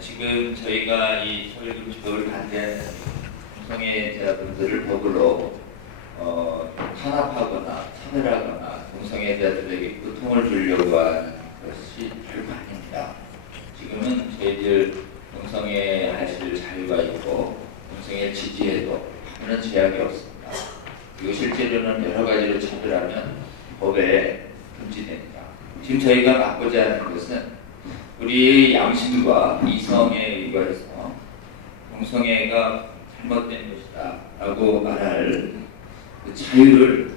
지금 저희가 이 서울금지법을 반대하는 동성애자분들을 법으로 탄압하거나 차별하거나 동성애자들에게 고통을 주려고 하는 것이 결코 아닙니다. 지금은 저희들 동성애 하실 자유가 있고 동성애 지지에도 아무런 제약이 없습니다. 그리고 실제로는 여러 가지로 차별하면 법에 금지됩니다. 지금 저희가 막고자 하는 것은 우리의 양심과 이성에 의거해서 동성애가 잘못된 것이다 라고 말할 그 자유를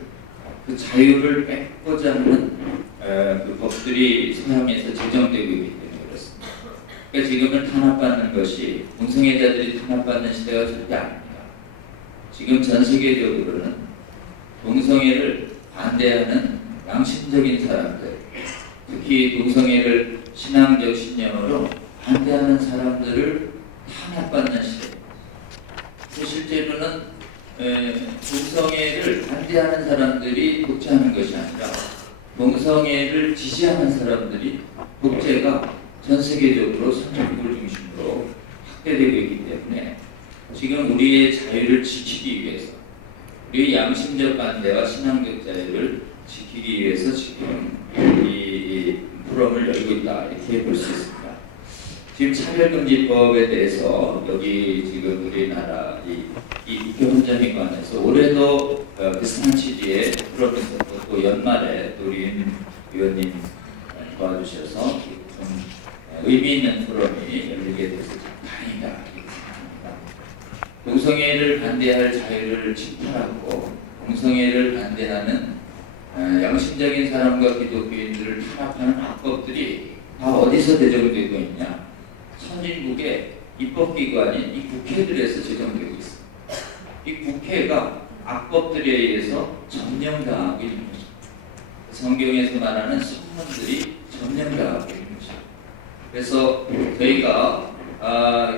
뺏고자 하는 그 법들이 서양에서 제정되고 있기 때문에 그렇습니다. 그러니까 지금은 탄압받는 것이 동성애자들이 탄압받는 시대가 절대 아닙니다. 지금 전 세계적으로는 동성애를 반대하는 양심적인 사람들, 특히 동성애를 신앙적 신념으로 반대하는 사람들을 탄압받는 시대입니다. 실제로는 동성애를 반대하는 사람들이 독재하는 것이 아니라 동성애를 지지하는 사람들이 독재가 전 세계적으로 선진국을 중심으로 확대되고 있기 때문에 지금 우리의 자유를 지키기 위해서 우리의 양심적 반대와 신앙적 자유를 지키기 위해서 지금 이 포럼을 열고 있다 이렇게 볼 수 있습니다. 지금 차별금지법에 대해서 여기 지금 우리나라 이 교훈점에 관해서 올해도 비슷한 취지의 포럼이 있었고 또 연말에 또 우리 위원님 도와주셔서 좀 의미 있는 포럼이 열리게 돼서 참 다행이다 이렇게 생각합니다. 동성애를 반대할 자유를 침탈하고 동성애를 반대하는 양심적인 사람과 기독교인들을 탄압하는 악법들이 다 어디서 제정되고 있냐? 선진국의 입법기관인 이 국회들에서 제정되고 있습니다. 이 국회가 악법들에 의해서 점령당하고 있는 것입니다. 성경에서 말하는 선문들이 점령당하고 있는 것입니다. 그래서 저희가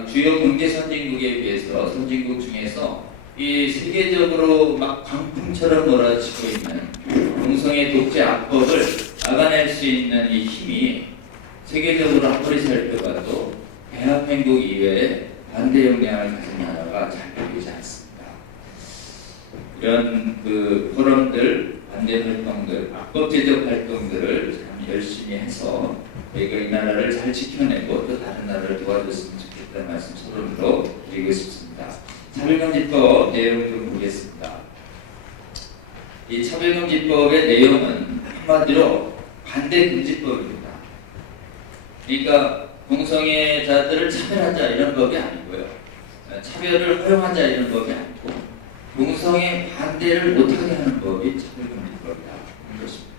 주요 경제 선진국에 비해서 선진국 중에서 이 세계적으로 막 광풍처럼 몰아치고 있는 동성애 독재 악법을 막아낼 수 있는 이 힘이 세계적으로 아무리 살펴봐도 대한민국 이외에 반대 역량을 가진 나라가 잘 보이지 않습니다. 이런 그 포럼들, 반대 활동들, 악법제적 활동들을 참 열심히 해서 저희가 이 나라를 잘 지켜내고 또 다른 나라를 도와줬으면 좋겠다는 말씀 서론으로 드리고 싶습니다. 차별금지법 내용 좀 보겠습니다. 이 차별금지법의 내용은 한마디로 반대금지법입니다. 그러니까 동성애자들을 차별하자 이런 법이 아니고요. 차별을 허용하자 이런 법이 아니고 동성애 반대를 못하게 하는 법이 차별금지법이다. 그렇습니다.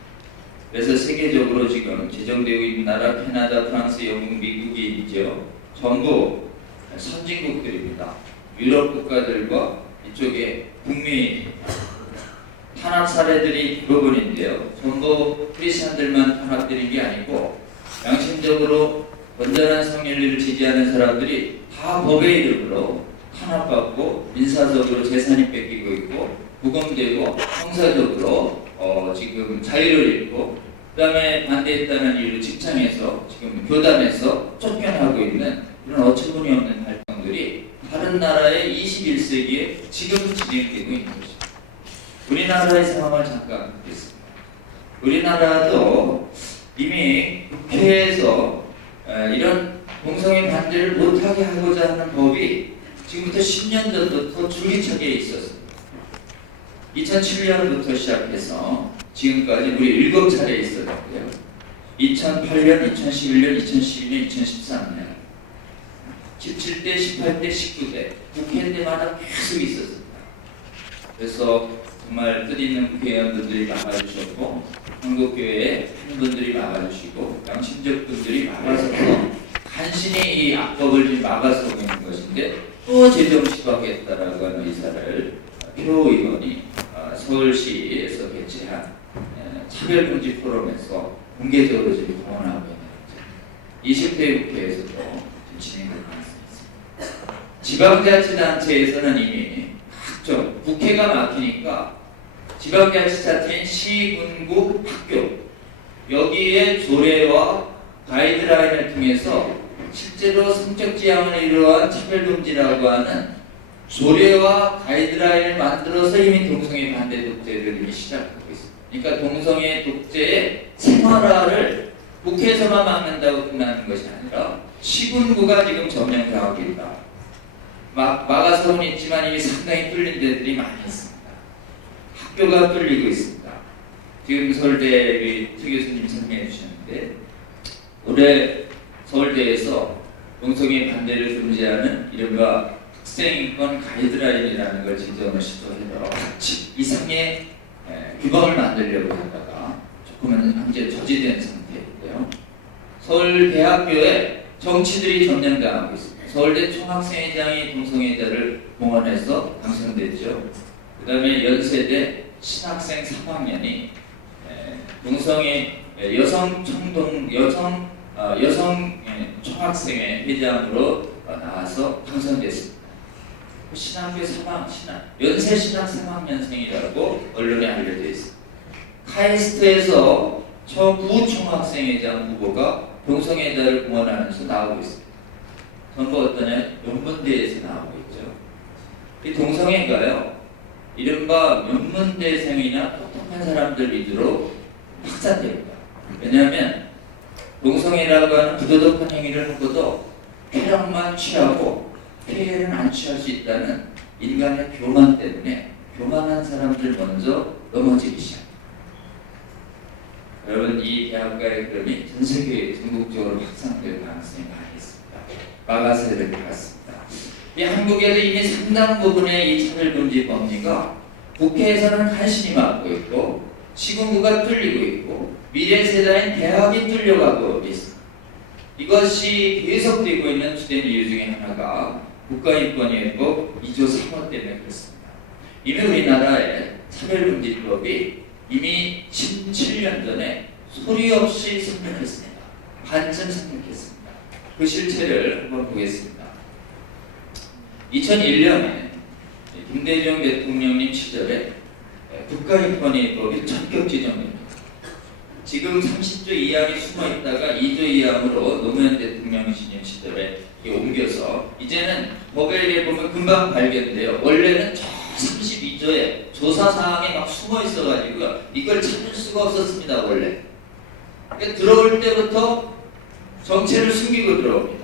그래서 세계적으로 지금 제정되고 있는 나라 캐나다, 프랑스, 영국, 미국이 있죠. 전부 선진국들입니다. 유럽 국가들과 이쪽에 북미 탄압 사례들이 대부분인데요. 전부 크리스천들만 탄압되는 게 아니고 양심적으로 건전한 성윤리를 지지하는 사람들이 다 법의 이름으로 탄압받고 민사적으로 재산이 뺏기고 있고 부검되고 형사적으로 지금 자유를 잃고 그 다음에 반대했다는 이유로 직장에서 지금 교단에서 쫓겨나고 있는 이런 어처구니 없는 활동들이 다른 나라의 21세기에 지금 진행되고 있는 것입니다. 우리나라의 상황을 잠깐 보겠습니다. 우리나라도 이미 국회에서 이런 동성애 반대를 못하게 하고자 하는 법이 지금부터 10년 전부터 줄기차게 있었습니다. 2007년부터 시작해서 지금까지 무려 7차례 있었는데요. 2008년, 2011년, 2012년, 2013년 17대, 18대, 19대 국회 때마다 계속 있었습니다. 그래서 정말 뜻있는 국회의원들이 막아주셨고 한국교회 한 분들이 막아주시고 양심적 분들이 막아서서 간신히 이 악법을 좀 막아서고 있는 것인데 또 제정시하겠다라고 하는 의사를 표 의원이 서울시에서 개최한 차별금지 포럼에서 공개적으로 지금 공언하고 있는 20대 국회에서도 진행될 가능성이 있습니다. 지방자치단체에서는 이미 각종 국회가 막히니까 지방자치단체인 시, 군, 구, 학교 여기에 조례와 가이드라인을 통해서 실제로 성적 지향을 이루어한 차별금지라고 하는 조례와 가이드라인을 만들어서 이미 동성애 반대 독재를 이미 시작하고 있습니다. 그러니까 동성애 독재의 생활화를 국회에서만 막는다고 끝나는 것이 아니라 시군구가 지금 점령하고 있다. 막아서는 있지만 이미 상당히 뚫린 데들이 많이 있습니다. 학교가 뚫리고 있습니다. 지금 서울대 최 교수님 설명해 주셨는데 올해 서울대에서 동성애 반대를 금지하는 이른바 학생인권 가이드라인이라는 걸 지정을 시도해서 10 이상의 규범을 만들려고 하다가 조금은 현재 저지된 상태인데요. 서울대학교에 정치들이 점령당하고 있습니다. 서울대 총학생회장이 동성애자를 공언해서 당선됐죠. 그 다음에 연세대 신학생 3학년이 동성애 여성 총학생회 회장으로 나와서 당선됐습니다. 신학교 연세 신학 3학년생이라고 언론에 알려져 있습니다. 카이스트에서 부총학생회장 후보가 동성애자를 공언하면서 나오고 있습니다. 전부 어떠냐? 명문대에서 나오고 있죠. 이 동성애가요, 이른바 명문대생이나 똑똑한 사람들 위주로 확산됩니다. 왜냐하면 동성애라고 하는 부도덕한 행위를 하고도 쾌락만 취하고 쾌해는 안 취할 수 있다는 인간의 교만 때문에 교만한 사람들 먼저 넘어지기 시작합니다. 여러분, 이 대학가의 흐름이 전 세계 전국적으로 확산될 가능성이 많이 있습니다. 막아서야 될 것 같습니다. 이 한국에도 이미 상당 부분의 이 차별금지 법리가 국회에서는 간신히 막고 있고 시군구가 뚫리고 있고 미래 세대인 대학이 뚫려가고 있습니다. 이것이 계속되고 있는 주된 이유 중에 하나가 국가인권위헌법 2조 3호 때문에 그렇습니다. 이미 우리나라의 차별금지법이 이미 17년 전에 소리 없이 성립했습니다. 반쯤 성립했습니다. 그 실체를 한번 보겠습니다. 2001년에 김대중 대통령님 시절에 국가인권위법이 전격 지정됩니다. 지금 30조 이항이 숨어있다가 2조 이항으로 노무현 대통령 신임 시절에 옮겨서 이제는 법에 보면 금방 발견돼요. 원래는 저 32조에 조사사항에 막 숨어있어가지고 이걸 찾을 수가 없었습니다. 원래. 그러니까 들어올 때부터 정체를 숨기고 들어옵니다.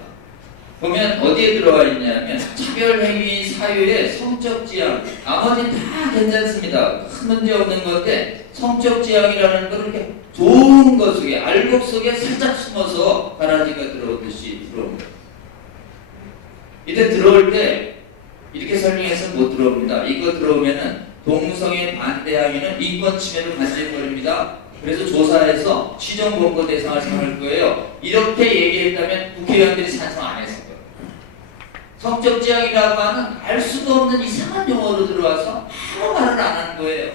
보면 어디에 들어와 있냐면 차별행위 사유의 성적 지향, 나머지는 다 괜찮습니다. 큰 문제 없는 건데 성적 지향이라는 걸 이렇게 좋은 것 속에, 알곡 속에 살짝 숨어서 가라지가 들어오듯이 들어옵니다. 이때 들어올 때 이렇게 설명해서 못 들어옵니다. 이거 들어오면은 동성애 반대 행위는 인권 침해로 간주해버립니다. 그래서 조사해서 시정권고 대상을 삼을 거예요. 이렇게 얘기했다면 국회의원들이 찬성 안 했어요. 성적 지향이라고 하는 알 수도 없는 이상한 용어로 들어와서 아무 말을 안 하는 거예요.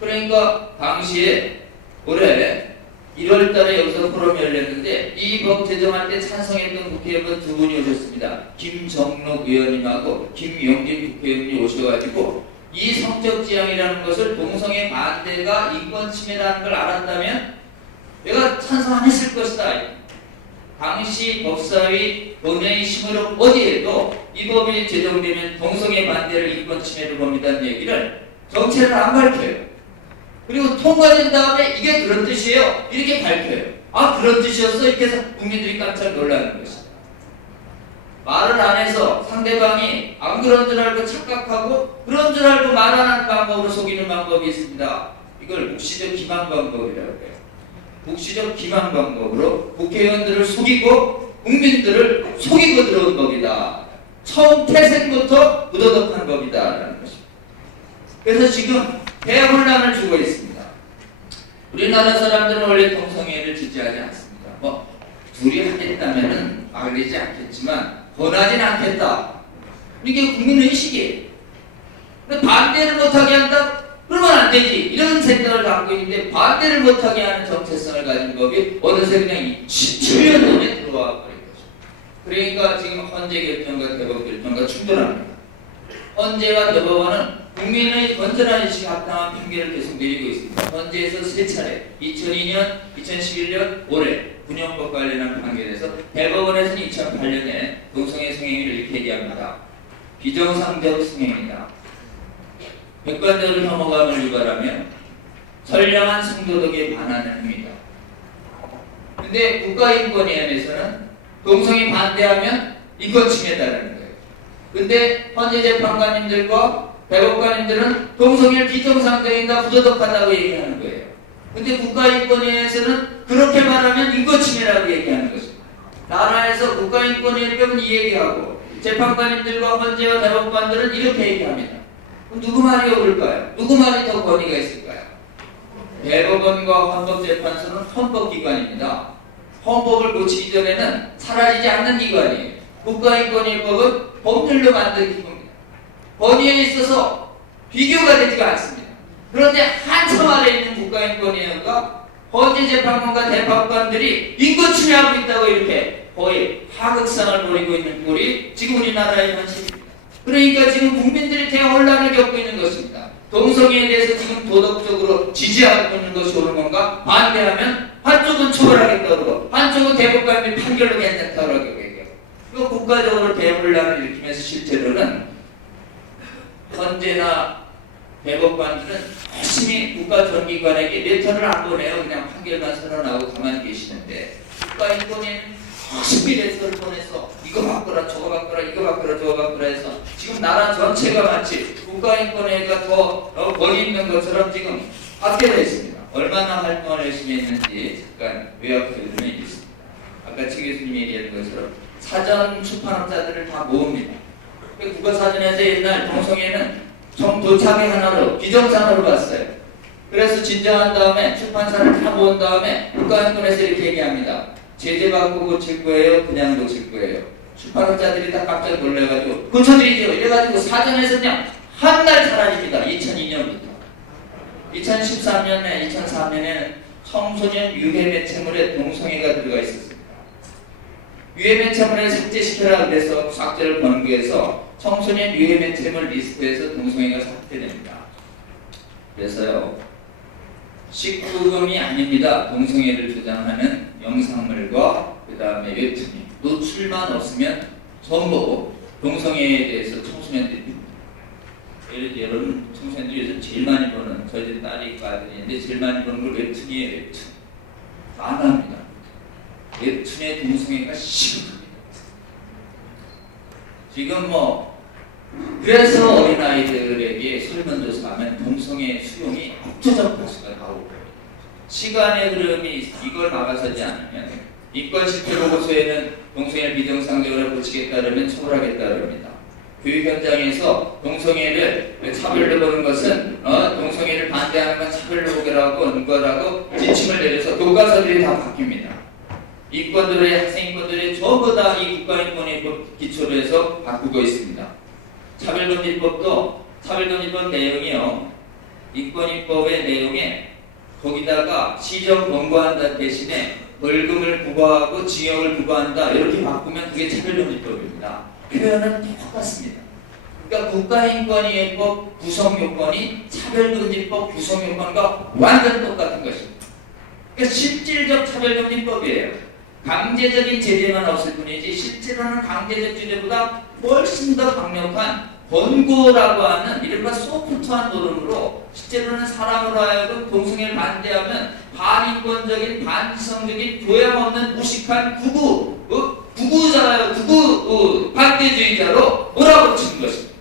그러니까 당시에 올해 1월 달에 여기서 포럼이 열렸는데 이 법 제정할 때 찬성했던 국회의원 두 분이 오셨습니다. 김정록 의원님하고 김용진 국회의원이 오셔가지고 이 성적 지향이라는 것을 동성애 반대가 인권 침해라는 걸 알았다면 내가 찬성 안 했을 것이다. 당시 법사위 본회의 심의로 어디에도 이 법이 제정되면 동성애 반대를 인권 침해로 봅니다는 얘기를 정체를 안 밝혀요. 그리고 통과된 다음에 이게 그런 뜻이에요. 이렇게 밝혀요. 아, 그런 뜻이었어? 이렇게 해서 국민들이 깜짝 놀라는 것입니다. 말을 안 해서 상대방이 안 그런 줄 알고 착각하고 그런 줄 알고 말 안 하는 방법으로 속이는 방법이 있습니다. 이걸 묵시적 기만 방법이라고 해요. 묵시적 기만 방법으로 국회의원들을 속이고 국민들을 속이고 들어온 법이다. 처음 태생부터 무도덕한 법이다라는 것입니다. 그래서 지금 대혼란을 주고 있습니다. 우리나라 사람들은 원래 동성애를 지지하지 않습니다. 뭐 둘이 하겠다면은 막리지 않겠지만 권하진 않겠다. 이게 국민의식이에요. 근데 반대를 못하게 한다? 그러면 안 되지. 이런 생각을 갖고 있는데 반대를 못하게 하는 정체성을 가진 법이 어느새 그냥 17년 전에 들어와 버린 거죠. 그러니까 지금 헌재 결정과 대법 결정과 충돌합니다. 헌재와 대법원은 국민의 건전한 의식 합당한 핑계를 계속 내리고 있습니다. 헌재에서 3차례 2002년, 2011년, 올해 군용법 관련한 판결에서 대법원에서는 2008년에 동성애 성행위를 이렇게 얘기합니다. 비정상적 성행위다. 백관적으로 혐오감을 유발하며 선량한 성도덕에 반하는 행위다. 근데 국가인권위원회에서는 동성애 반대하면 인권 침해다라는 거예요. 근데 헌재 재판관님들과 대법관님들은 동성애를 비정상적이다, 부도덕하다고 얘기하는 거예요. 근데 국가인권위에서는 그렇게 말하면 인권침해라고 얘기하는 것입니다. 나라에서 국가인권위에 빼면 이 얘기하고 재판관님들과 헌재와 대법관들은 이렇게 얘기합니다. 그럼 누구 말이 옳을까요? 누구 말이 더 권위가 있을까요? 대법원과 헌법재판소는 헌법기관입니다. 헌법을 고치기 전에는 사라지지 않는 기관이에요. 국가인권위법은 법률로 만든 기구입니다. 권위에 있어서 비교가 되지가 않습니다. 그런데 한참 아래에 있는 국가인권위원회가 헌재재판관과 대법관들이 인권 침해하고 있다고 이렇게 거의 하극상을 벌이고 있는 꼴이 지금 우리나라의 현실입니다. 그러니까 지금 국민들이 대혼란을 겪고 있는 것입니다. 동성애에 대해서 지금 도덕적으로 지지하고 있는 것이 옳은 건가? 반대하면 한쪽은 처벌하겠다고 그러고 한쪽은 대법관이 판결로 괜찮다고 하고 이거 국가적으로 대혼란을 일으키면서 실제로는 헌재나 대법관들은 열심히 국가전기관에게 레터를 안 보내요. 그냥 판결만 선언하고 가만히 계시는데 국가인권위는 열심히 레터를 보내서 이거 바꾸라 저거 바꾸라 이거 바꾸라 저거 바꾸라 해서 지금 나라 전체가 마치 국가인권위가 더 권위 있는 것처럼 지금 확대되어 있습니다. 얼마나 활동을 열심히 했는지 잠깐 요약해드리면 있습니다. 아까 최 교수님이 얘기한 것처럼 사전 출판업자들을 다 모읍니다. 국어사전에서 옛날 동성애는 정 도착의 하나로 비정상으로 봤어요. 그래서 진정한 다음에 출판사를 다 모은 다음에 국가인권에서 이렇게 얘기합니다. 제재받고 고칠 거예요? 그냥 고칠 거예요? 출판업자들이 다 깜짝 놀래가지고 고쳐드리죠. 이래가지고 사전에서 그냥 한 달 사라집니다. 2002년부터. 2013년에 2004년에는 청소년 유해 매체물에 동성애가 들어가 있었습니다. 유해 매체물을 삭제시켜라 그래서 삭제를 권고해서 청소년 유해 매체물 리스트에서 동성애가 삭제됩니다. 그래서요 19금이 아닙니다. 동성애를 주장하는 영상물과 그 다음에 웹툰이 노출만 없으면 전부 동성애에 대해서 청소년들이 여러분 청소년들이 요즘 제일 많이 보는 저희 딸이 있고 아들인데 제일 많이 보는 걸 웹툰이에요. 웹툰 만화입니다. 웹툰의 동성애가 시급합니다. 지금 그래서 어린아이들에게 설문조사하면 동성애 수용이 압도적 보수가 나오고 시간의 흐름이 이걸 막아서지 않으면 인권실태보고서에는 동성애를 비정상적으로 고치겠다 그러면 처벌하겠다 그럽니다. 교육 현장에서 동성애를 차별로 보는 것은 동성애를 반대하는 건 차별로 보기라고 은거라고 지침을 내려서 교과서들이 다 바뀝니다. 인권들의 학생인권들이 전부 다 이 국가인권위법 기초로 해서 바꾸고 있습니다. 차별금지법도 차별금지법 내용이요. 인권위법의 내용에 거기다가 시정 권고한다 대신에 벌금을 부과하고 징역을 부과한다 이렇게 바꾸면 그게 차별금지법입니다. 표현은 똑같습니다. 그러니까 국가인권위법 구성요건이 차별금지법 구성요건과 완전 똑같은 것입니다. 그러니까 실질적 차별금지법이에요. 강제적인 제재만 없을 뿐이지 실제로는 강제적 제재보다 훨씬 더 강력한 권고라고 하는 이른바 소프트한 노름으로 실제로는 사람으로 하여금 동성애를 반대하면 반인권적인 반지성적인 교양 없는 무식한 구구 반대주의자로 몰아붙이는 것입니다.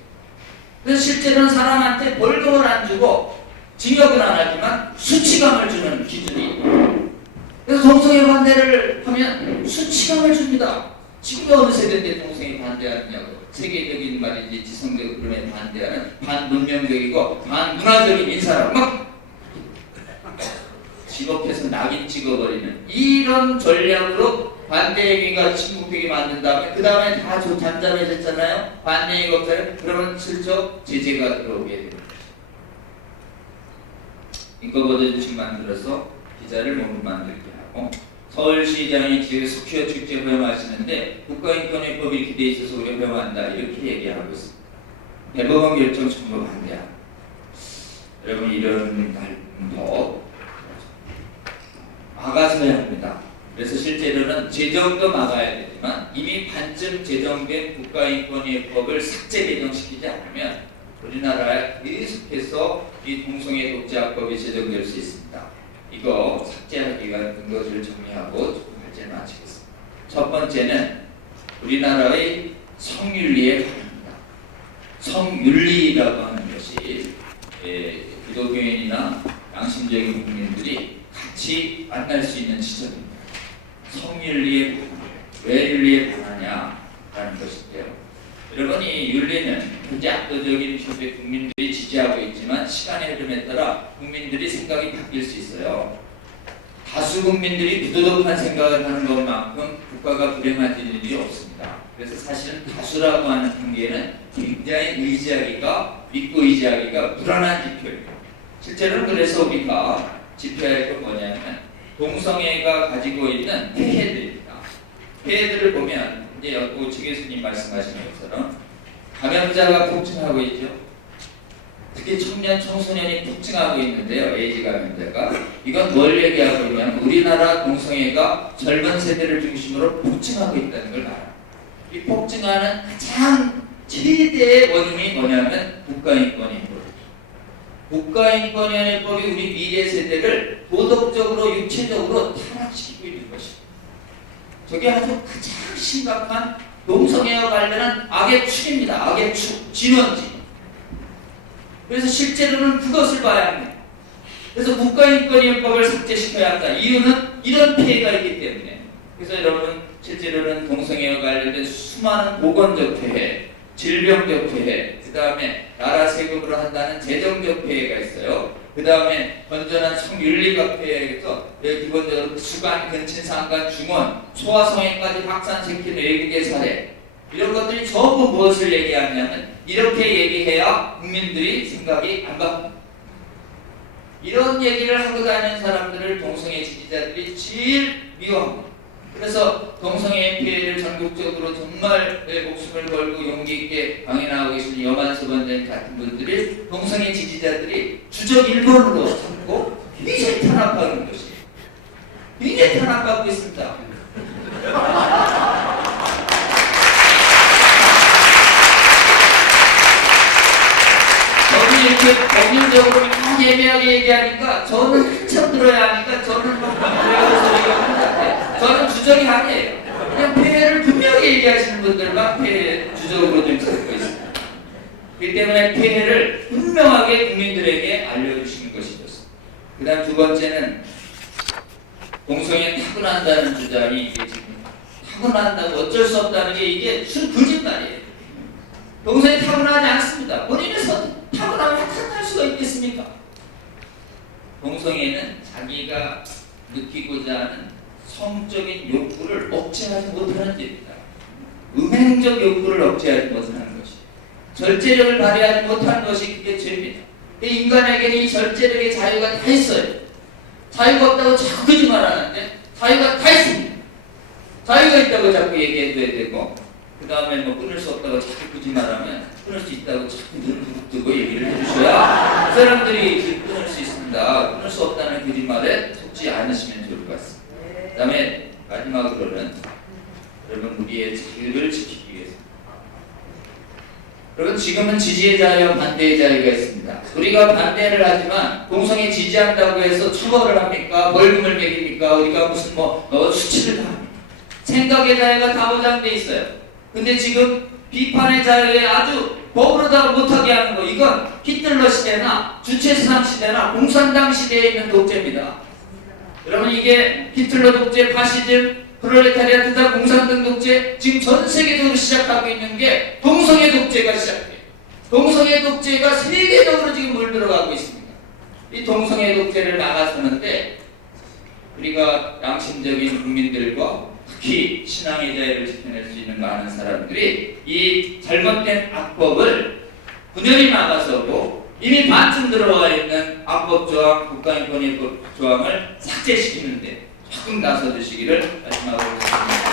그래서 실제로는 사람한테 벌금을 안 주고 징역은 안 하지만 수치감을 주는 기준이 그래서 동성애 반대를 하면 수치감을 줍니다. 지금 어느 세대인데 동성애 반대하느냐고 세계적인 말인지 지성적 흐름에 반대하는 반문명적이고 반문화적인 인사라고 막 지목해서 낙인 찍어버리는 이런 전략으로 반대 얘기가 침묵되게 만든 다음에 그 다음에 다 좀 잠잠해졌잖아요. 반대 얘기가 없어요. 그러면 슬쩍 제재가 들어오게 됩니다. 인권보도주식 만들어서 기자를 못 만들게 하고 서울시장이 지금 스퀘어 축제 허용하시는데 국가인권위법이 이렇게 돼 있어서 우리가 허용한다 이렇게 얘기하고 있습니다. 대법원 결정 전부 반대하고 여러분 이런 갈등도 막아서야 합니다. 그래서 실제로는 제정도 막아야 되지만 이미 반쯤 제정된 국가인권위법을 삭제 개정시키지 않으면 우리나라에 계속해서 이 동성애 독재학법이 제정될 수 있습니다. 이거 삭제하기 위한 근거들을 정리하고 조금 발전을 마치겠습니다. 첫 번째는 우리나라의 성윤리에 관합니다. 성윤리라고 하는 것이 기독교인이나 양심적인 국민들이 같이 만날 수 있는 지점입니다. 성윤리에 관하냐, 왜 윤리에 관하냐라는 것인데요. 여러분 이 윤리는 현재 압도적인 현재 국민들이 지지하고 있지만 시간의 흐름에 따라 국민들이 생각이 바뀔 수 있어요. 다수 국민들이 부도덕한 생각을 하는 것만큼 국가가 불행해질 일이 없습니다. 그래서 사실은 다수라고 하는 한계는 굉장히 믿고 의지하기가 불안한 지표입니다. 실제로는 그래서 우리가 지표할 건 뭐냐면 동성애가 가지고 있는 폐해들입니다. 폐해들을 보면 이제 오치 교수님 말씀하신 것처럼 감염자가 폭증하고 있죠. 특히 청년 청소년이 폭증하고 있는데요. 에이즈 감염자가 이건 뭘 얘기하고 있냐면 우리나라 동성애가 젊은 세대를 중심으로 폭증하고 있다는 걸 말합니다. 이 폭증하는 가장 최대의 원인이 뭐냐면 국가인권위법. 국가인권위법이 우리 미래 세대를 도덕적으로 육체적으로 타락시키고 있는 것입니다. 저게 아주 가장 심각한 동성애와 관련한 악의 축입니다. 악의 축, 진원지. 그래서 실제로는 그것을 봐야 합니다. 그래서 국가인권위법을 삭제시켜야 한다. 이유는 이런 피해가 있기 때문에. 그래서 여러분 실제로는 동성애와 관련된 수많은 보건적 폐해, 질병적 폐해, 그 다음에 나라 세금으로 한다는 재정적 폐해가 있어요. 그 다음에 건전한 성윤리학 폐해에서 기본적으로 수간, 근친, 상간, 중원, 소아성애까지 확산시키는 외국의 사례 이런 것들이 전부 무엇을 얘기하냐면 이렇게 얘기해야 국민들이 생각이 안 바뀝니다. 이런 얘기를 하고 다니는 사람들을 동성애 지지자들이 제일 미워합니다. 그래서 동성애 피해를 전국적으로 정말 목숨을 걸고 용기 있게 강연하고 계시는 여만수 원장님 같은 분들이 동성애 지지자들이 주적 1번으로 삼고 굉장히 탄압하는 것이에요. 굉장히 탄압받고 있습니다. 저는 이렇게 법률적으로 막 예매하게 얘기하니까 저는 한참 들어야 하니까 저는 막 그래서 얘기하는데 저는 주적이 아니에요. 그냥 폐해를 분명히 얘기하시는 분들만 폐해 주적으로 좀 찾고 있습니다. 그렇기 때문에 폐해를 분명하게 국민들에게 알려주시는 것이 좋습니다. 그 다음 두 번째는 동성애 타고난다는 주장이 이게 지금 타고난다고 어쩔 수 없다는 게 이게 거짓말이에요. 동성애 타고나지 않습니다. 본인에서 타고나면 타고날 수가 있겠습니까? 동성애는 자기가 느끼고자 하는 성적인 욕구를 억제하지 못하는 죄입니다. 음행적 욕구를 억제하지 못하는 것이 절제력을 발휘하지 못하는 것이 그게 죄입니다. 인간에게는 이 절제력의 자유가 다 있어요. 자유가 없다고 자꾸 거짓말하는데 자유가 다 있습니다. 자유가 있다고 자꾸 얘기해줘야 되고 그 다음에 뭐 끊을 수 없다고 자꾸 거짓말하면 끊을 수 있다고 자꾸 눈을 부릅뜨고 얘기를 해주셔야 그 사람들이 끊을 수 있습니다. 끊을 수 없다는 거짓말에 속지 않으시면 좋을 것 같습니다. 그 다음에 마지막으로는 여러분 우리의 자유를 지키기 위해서 여러분 지금은 지지의 자유와 반대의 자유가 있습니다. 우리가 반대를 하지만 동성애 지지한다고 해서 처벌을 합니까? 벌금을 매깁니까? 우리가 무슨 수치를 다 합니까? 생각의 자유가 다 보장돼 있어요. 근데 지금 비판의 자유에 아주 법으로다가 못하게 하는 거 이건 히틀러 시대나 주체사상 시대나 공산당 시대에 있는 독재입니다. 여러분 이게 히틀러 독재, 파시즘, 프롤레타리아트다, 공산당 독재 지금 전 세계적으로 시작하고 있는 게 동성애 독재가 시작해요. 동성애 독재가 세계적으로 지금 물들어가고 있습니다. 이 동성애 독재를 막아서는데 우리가 양심적인 국민들과 특히 신앙의 자유를 지켜낼 수 있는 많은 사람들이 이 잘못된 악법을 분열히 막아서고 이미 반쯤 들어와 있는 악법 조항, 국가인권위법 조항을 삭제시키는데 조금 나서주시기를 마지막으로 부탁드립니다.